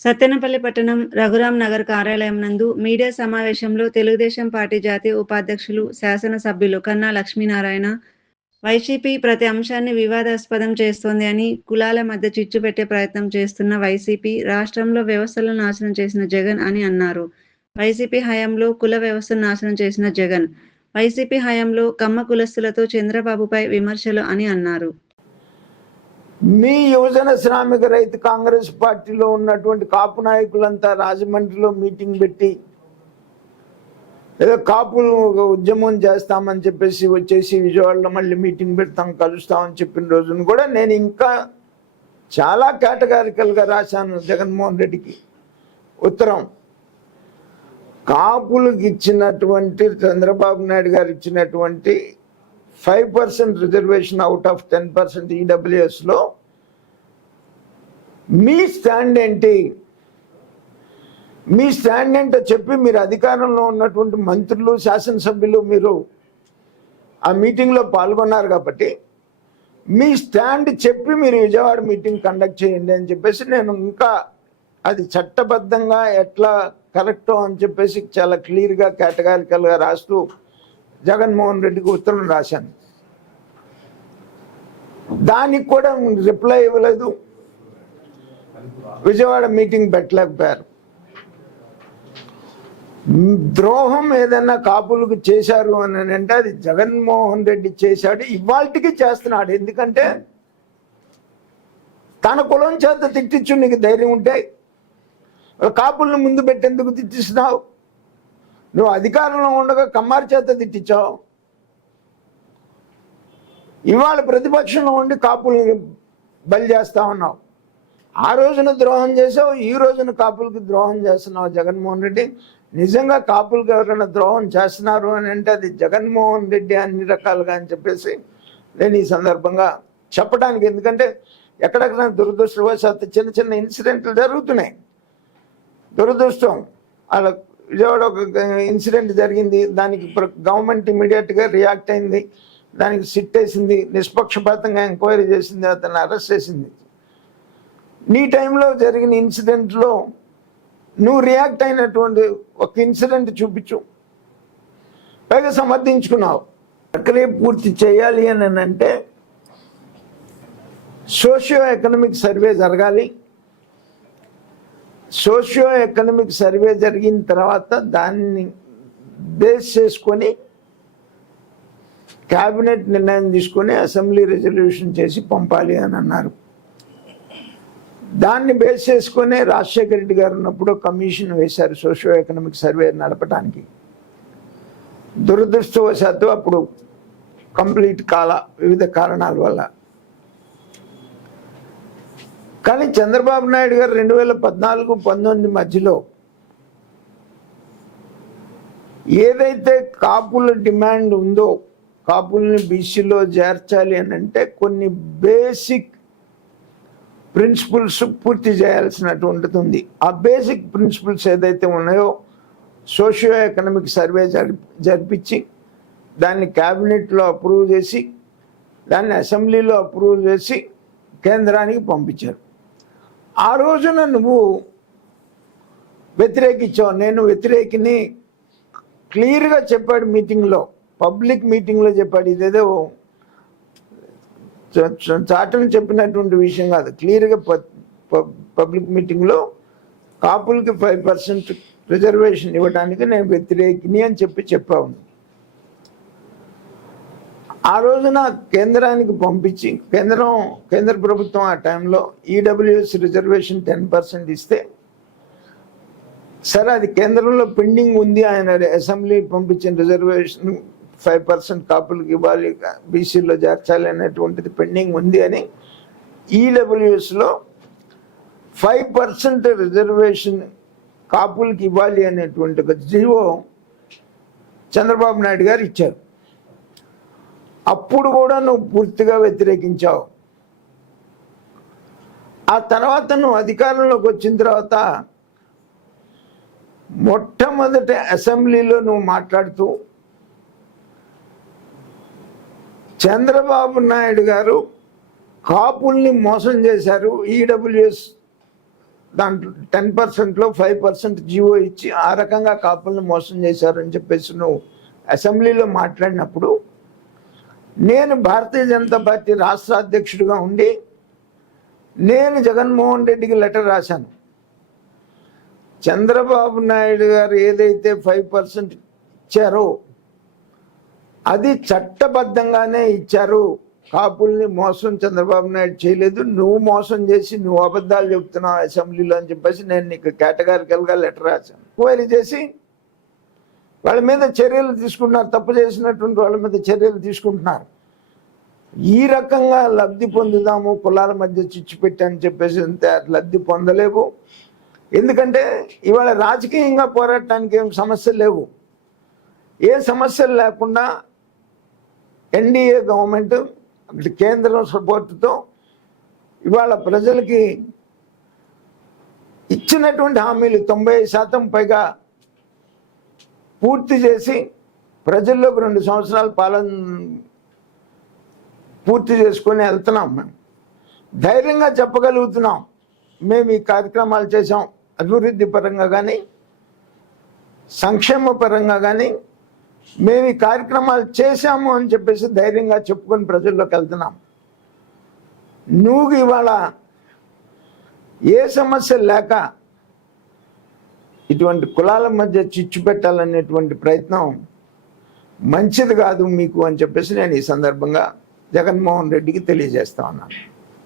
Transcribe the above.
సత్తెనపల్లి పట్టణం రఘురాం నగర్ కార్యాలయం నందు మీడియా సమావేశంలో తెలుగుదేశం పార్టీ జాతీయ ఉపాధ్యక్షులు, శాసనసభ్యులు కన్నా లక్ష్మీనారాయణ వైసీపీ ప్రతి అంశాన్ని వివాదాస్పదం చేస్తోంది అని, కులాల మధ్య చిచ్చు పెట్టే ప్రయత్నం చేస్తున్న వైసీపీ, రాష్ట్రంలో వ్యవస్థలను నాశనం చేసిన జగన్ అని అన్నారు. వైసీపీ హయాంలో కుల వ్యవస్థను నాశనం చేసిన జగన్, వైసీపీ హయాంలో కమ్మ కులస్తులతో చంద్రబాబుపై విమర్శలు అని అన్నారు. మీ యువజన శ్రామిక రైతు కాంగ్రెస్ పార్టీలో ఉన్నటువంటి కాపు నాయకులంతా రాజమండ్రిలో మీటింగ్ పెట్టి ఏదో కాపులు ఉద్యమం చేస్తామని చెప్పేసి వచ్చేసి విజయవాడలో మళ్ళీ మీటింగ్ పెడతాం, కలుస్తామని చెప్పిన రోజున కూడా నేను ఇంకా చాలా కేటగారికల్గా రాశాను జగన్మోహన్ రెడ్డికి ఉత్తరం. కాపులకు ఇచ్చినటువంటి చంద్రబాబు నాయుడు గారు ఇచ్చినటువంటి 5% రిజర్వేషన్ అవుట్ ఆఫ్ 10% ఈడబ్ల్యూఎస్లో మీ స్టాండ్ ఏంటి, మీ స్టాండ్ ఏంటో చెప్పి, మీరు అధికారంలో ఉన్నటువంటి మంత్రులు, శాసనసభ్యులు మీరు ఆ మీటింగ్లో పాల్గొన్నారు కాబట్టి మీ స్టాండ్ చెప్పి మీరు విజయవాడ మీటింగ్ కండక్ట్ చేయండి అని చెప్పేసి నేను ఇంకా అది చట్టబద్ధంగా ఎట్లా కరెక్టో అని చెప్పేసి చాలా క్లియర్గా కేటగారికల్గా రాస్తూ జగన్మోహన్ రెడ్డికి ఉత్తరం రాశాను. దానికి కూడా రిప్లై ఇవ్వలేదు, విజయవాడ మీటింగ్ పెట్టలేకపోయారు. ద్రోహం ఏదన్నా కాపులకు చేశారు అని అంటే అది జగన్మోహన్ రెడ్డి చేశాడు, ఇవాళకి చేస్తున్నాడు. ఎందుకంటే తన కులం చేత తిట్టించు నీకు ధైర్యం ఉంటే కాపులను ముందు పెట్టేందుకు తిట్టిస్తున్నావు? నువ్వు అధికారంలో ఉండగా కమ్మారి చేత తిట్టించావు, ఇవాళ ప్రతిపక్షంలో ఉండి కాపుల్ని బలి చేస్తా ఉన్నావు. ఆ రోజున ద్రోహం చేసావు, ఈ రోజున కాపులకి ద్రోహం చేస్తున్నావు జగన్మోహన్ రెడ్డి. నిజంగా కాపులకు ఎవరైనా ద్రోహం చేస్తున్నారు అని అంటే అది జగన్మోహన్ రెడ్డి అన్ని రకాలుగా అని చెప్పేసి నేను ఈ సందర్భంగా చెప్పడానికి. ఎందుకంటే ఎక్కడెక్కడ దురదృష్టవశాత్తు చిన్న చిన్న ఇన్సిడెంట్లు జరుగుతున్నాయి. దురదృష్టం, అలా విజయవాడ ఒక ఇన్సిడెంట్ జరిగింది, దానికి గవర్నమెంట్ ఇమీడియట్గా రియాక్ట్ అయింది, దానికి సిట్ వేసింది, నిష్పక్షపాతంగా ఎంక్వైరీ చేసింది, అతన్ని అరెస్ట్ చేసింది. నీ టైంలో జరిగిన ఇన్సిడెంట్లో నువ్వు రియాక్ట్ అయినటువంటి ఒక ఇన్సిడెంట్ చూపించు, పైగా సమర్థించుకున్నావు. ప్రక్రియ పూర్తి చేయాలి అని అంటే సోషియో ఎకనామిక్ సర్వే జరగాలి. సోషియో ఎకనామిక్ సర్వే జరిగిన తర్వాత దాన్ని బేస్ చేసుకొని క్యాబినెట్ నిర్ణయం తీసుకొని అసెంబ్లీ రెజల్యూషన్ చేసి పంపాలి అని అన్నారు. దాన్ని బేస్ చేసుకునే రాజశేఖర రెడ్డి గారు ఉన్నప్పుడు కమిషన్ వేశారు సోషియో ఎకనామిక్ సర్వే నడపడానికి. దురదృష్టవశాత్తు అప్పుడు కంప్లీట్ కాల వివిధ కారణాల వల్ల. కానీ చంద్రబాబు నాయుడు గారు 2014-19 మధ్యలో ఏదైతే కాపుల డిమాండ్ ఉందో, కాపుల్ని బీసీలో చేర్చాలి అని అంటే కొన్ని బేసిక్ ప్రిన్సిపల్స్ పూర్తి చేయాల్సినటువంటిది ఉంది. ఆ బేసిక్ ప్రిన్సిపల్స్ ఏదైతే ఉన్నాయో సోషియో ఎకనామిక్ సర్వే జరిపించి దాన్ని క్యాబినెట్లో అప్రూవ్ చేసి దాన్ని అసెంబ్లీలో అప్రూవ్ చేసి కేంద్రానికి పంపించారు. ఆ రోజున నువ్వు వ్యతిరేకించావు, నేను వ్యతిరేకిని క్లియర్గా చెప్పాడు మీటింగ్లో, పబ్లిక్ మీటింగ్లో చెప్పాడు. ఇదేదో చాటని చెప్పినటువంటి విషయం కాదు, క్లియర్గా పబ్లిక్ మీటింగ్లో కాపులకి 5% రిజర్వేషన్ ఇవ్వడానికి నేను వ్యతిరేకిని అని చెప్పావు. ఆ రోజున కేంద్రానికి పంపించి కేంద్ర ప్రభుత్వం ఆ టైంలో ఈడబ్ల్యూఎస్ రిజర్వేషన్ 10% ఇస్తే, సరే అది కేంద్రంలో పెండింగ్ ఉంది, ఆయన అసెంబ్లీ పంపించిన రిజర్వేషన్ 5% కాపులకు ఇవ్వాలి, బీసీలో చేర్చాలి అనేటువంటిది పెండింగ్ ఉంది అని ఈడబ్ల్యూఎస్లో 5% రిజర్వేషన్ కాపులకి ఇవ్వాలి అనేటువంటి ఒక జీవో చంద్రబాబు నాయుడు గారు ఇచ్చారు. అప్పుడు కూడా నువ్వు పూర్తిగా వ్యతిరేకించావు. ఆ తర్వాత నువ్వు అధికారంలోకి వచ్చిన తర్వాత మొట్టమొదటి అసెంబ్లీలో నువ్వు మాట్లాడుతూ చంద్రబాబు నాయుడు గారు కాపుల్ని మోసం చేశారు, ఈడబ్ల్యూఎస్ దాంట్లో 10%లో 5% జీవో ఇచ్చి ఆ రకంగా కాపులను మోసం చేశారని చెప్పేసి నువ్వు అసెంబ్లీలో మాట్లాడినప్పుడు నేను భారతీయ జనతా పార్టీ రాష్ట్ర అధ్యక్షుడిగా ఉండి నేను జగన్మోహన్ రెడ్డికి లెటర్ రాశాను. చంద్రబాబు నాయుడు గారు ఏదైతే 5% ఇచ్చారో అది చట్టబద్ధంగానే ఇచ్చారు. కాపుల్ని మోసం చంద్రబాబు నాయుడు చేయలేదు, నువ్వు మోసం చేసి నువ్వు అబద్ధాలు చెప్తున్నావు అసెంబ్లీలో అని చెప్పేసి నేను నీకు కేటగారికల్గా లెటర్ రాశాను. క్వైరీ చేసి వాళ్ళ మీద చర్యలు తీసుకుంటున్నారు, తప్పు చేసినటువంటి వాళ్ళ మీద చర్యలు తీసుకుంటున్నారు. ఈ రకంగా లబ్ధి పొందుదాము, కులాల మధ్య చిచ్చు పెట్టని చెప్పేసి లబ్ధి పొందలేవు. ఎందుకంటే ఇవాళ రాజకీయంగా పోరాటానికి ఏం సమస్యలు లేవు. ఏ సమస్యలు లేకుండా ఎన్డీఏ గవర్నమెంట్ కేంద్రం సపోర్టుతో ఇవాళ ప్రజలకి ఇచ్చినటువంటి హామీలు 90% పైగా పూర్తి చేసి ప్రజల్లోకి 2 సంవత్సరాల పాలన పూర్తి చేసుకొని వెళ్తున్నాం. మేము ధైర్యంగా చెప్పగలుగుతున్నాం, మేము ఈ కార్యక్రమాలు చేసాం. అభివృద్ధి పరంగా కానీ సంక్షేమ పరంగా కానీ మేము ఈ కార్యక్రమాలు చేశాము అని చెప్పేసి ధైర్యంగా చెప్పుకొని ప్రజల్లోకి వెళ్తున్నాం. నువ్వు ఇవాళ ఏ సమస్య లేక ఇటువంటి కులాల మధ్య చిచ్చు పెట్టాలనేటువంటి ప్రయత్నం మంచిది కాదు మీకు అని చెప్పేసి నేను ఈ సందర్భంగా జగన్మోహన్ రెడ్డికి తెలియజేస్తా ఉన్నాను.